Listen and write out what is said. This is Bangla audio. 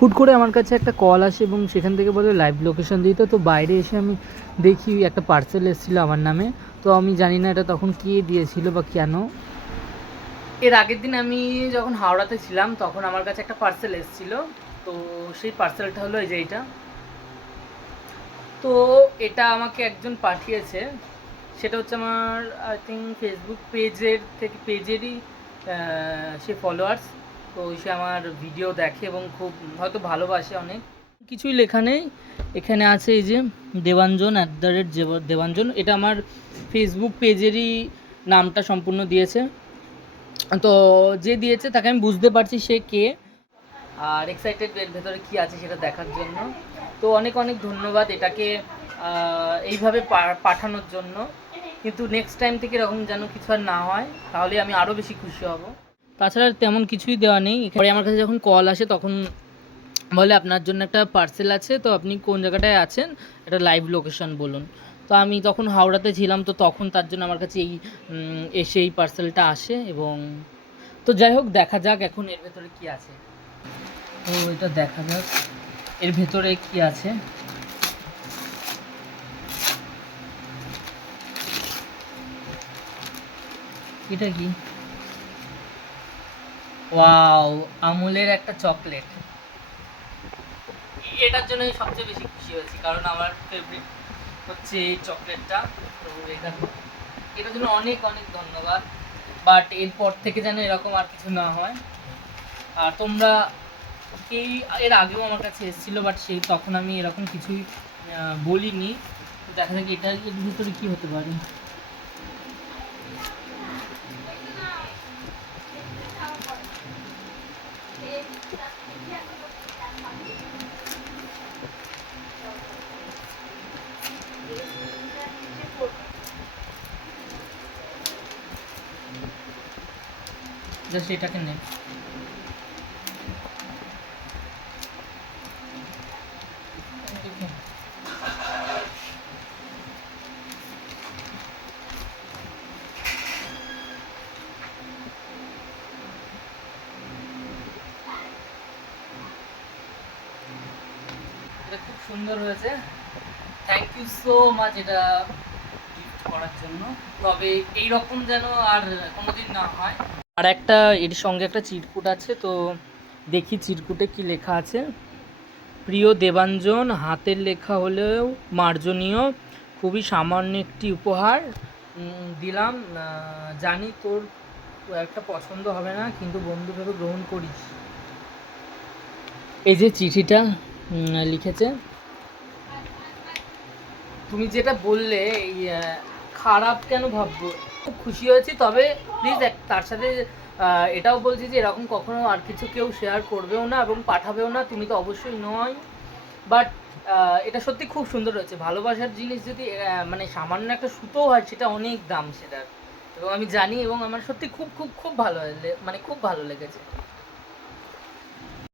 হুট করে আমার কাছে একটা কল আসে এবং সেখান থেকে বলে লাইভ লোকেশন দিতে। তো বাইরে এসে আমি দেখি একটা পার্সেল এসেছিলো আমার নামে। তো আমি জানি না এটা তখন কে দিয়েছিল বা কেন। এর আগের দিন আমি যখন হাওড়াতে ছিলাম তখন আমার কাছে একটা পার্সেল এসেছিলো। তো সেই পার্সেলটা হলো এই যে এইটা। তো এটা আমাকে একজন পাঠিয়েছে, সেটা হচ্ছে আমার আই থিঙ্ক ফেসবুক পেজেরই সে ফলোয়ার্স। তো সে আমার ভিডিও দেখে এবং খুব হয়তো ভালোবাসে অনেক। কিছুই লেখা নেই, এখানে আছে এই যে দেবাঞ্জন @দেবাঞ্জন। এটা আমার ফেসবুক পেজেরই নামটা সম্পূর্ণ দিয়েছে। তো যে দিয়েছে তাকে আমি বুঝতে পারছি সে কে, আর এক্সাইটেড এর ভেতরে কী আছে সেটা দেখার জন্য। তো অনেক অনেক ধন্যবাদ এটাকে এইভাবে পাঠানোর জন্য। কিন্তু নেক্সট টাইম থেকে এরকম যেন কিছু আর না হয়, তাহলে আমি আরও বেশি খুশি হব। তাছাড়া তেমন কিছুই দেওয়া নেই। পরে আমার কাছে যখন কল আসে তখন বলে আপনার জন্য একটা পার্সেল আছে, তো আপনি কোন জায়গাটায় আছেন একটা লাইভ লোকেশন বলুন। তো আমি তখন হাওড়াতে ছিলাম, তো তখন তার জন্য আমার কাছে এসে এই পার্সেলটা আসে। এবং তো যাই হোক, দেখা যাক এখন এর ভেতরে কী আছে। তো এটা দেখা যাক এর ভেতরে কি আছে। এটা কি? ওয়াও, আমুলের একটা চকলেট। এটার জন্য আমি সবচেয়ে বেশি খুশি হয়েছি, কারণ আমার ফেভারিট হচ্ছে এই চকলেটটা। তো এটার জন্য অনেক অনেক ধন্যবাদ। বাট এরপর থেকে যেন এরকম আর কিছু না হয়। আর তোমরা কেই এর আগেও আমার কাছে এসেছিলো, বাট তখন আমি এরকম কিছুই বলিনি। তো দেখা যাক এটার ভিতরে কী হতে পারে। জাস্ট এটাকে নে। এটা খুব সুন্দর হয়েছে, থ্যাংক ইউ সো মাচ এটা গিফট করার জন্য। তবে এইরকম যেন আর কোনোদিন না হয়। আর একটা এর সঙ্গে একটা চিরকুট আছে, তো দেখি চিরকুটে কি লেখা আছে। প্রিয় দেবাঞ্জন, হাতের লেখা হলেও মার্জনীয়, খুবই সামান্য একটি উপহার দিলাম। জানি তোর একটা পছন্দ হবে না, কিন্তু বন্ধু ভেবে গ্রহণ করিস। এই যে চিঠিটা লিখেছে। তুমি যেটা বললে এই খারাপ কেন ভাববো, খুব খুশি হয়েছি। তবে প্লিজ তার সাথে এটাও বলছি যে এরকম কখনো আর কিছু কেউ শেয়ার করবেও না এবং পাঠাবেও না, তুমি তো অবশ্যই নয়। বাট এটা সত্যি খুব সুন্দর হয়েছে। ভালোবাসার জিনিস যদি মানে সামান্য একটা সুতো হয়, সেটা অনেক দাম সেটার। এবং আমি জানি, এবং আমার সত্যি খুব খুব খুব ভালো মানে খুব ভালো লেগেছে।